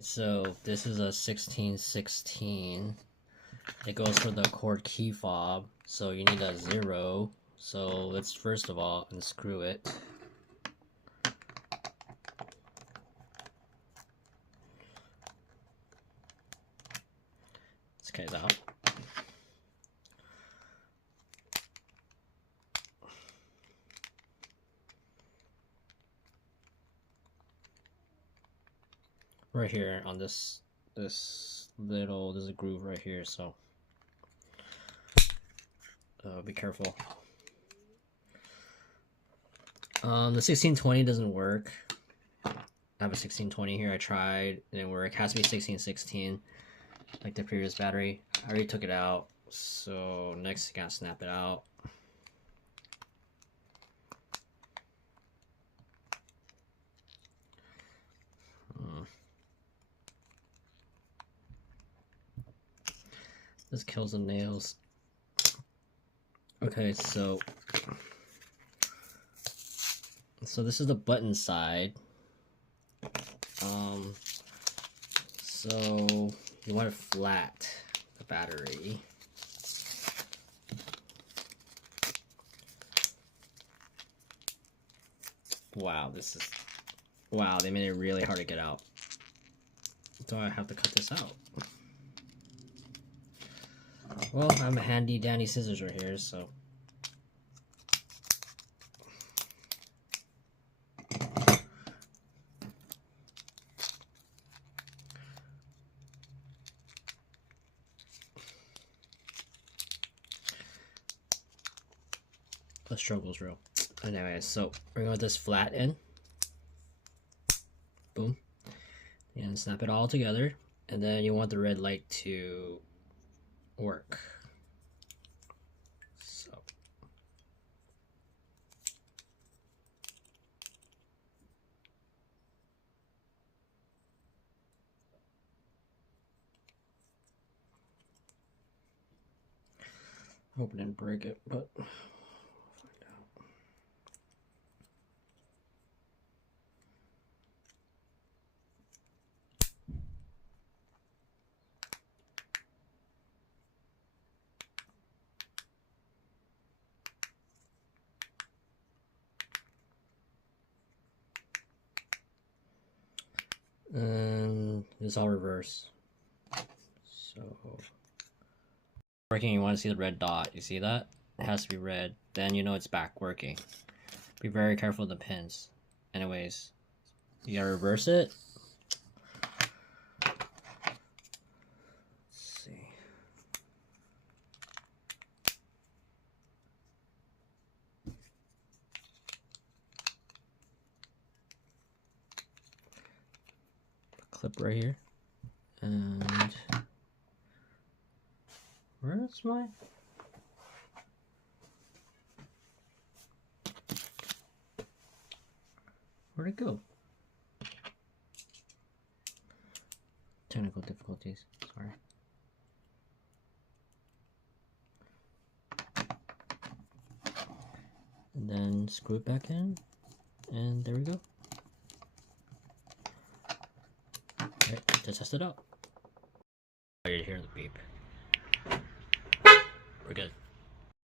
So this is a 1616. It goes for the cord key fob, so you need a 0. So let's first of all unscrew it. This guy's out. Right here on this little, there's a groove right here, so be careful. The 1620 doesn't work. I have a 1620 here. I tried, it didn't work. It has to be 1616, like the previous battery. I already took it out, so next I gotta snap it out. This kills the nails. Okay, so this is the button side. So you want to flat the battery. Wow, wow, they made it really hard to get out. So I have to cut this out. Well, I have a handy dandy scissors right here, so. The struggle's real. Anyway, so we're going with this flat end. Boom. And snap it all together. And then you want the red light to work. So. I hope I didn't break it, but we'll find out. And it's all reverse. So working, you want to see the red dot. You see that? It has to be red. Then you know it's back working. Be very careful of the pins. Anyways, you gotta reverse it. Let's see. Clip right here. And where's my? Where'd it go? Technical difficulties, sorry. And then screw it back in, and there we go. Alright, to test it out. Oh, you hear the beep. We're good.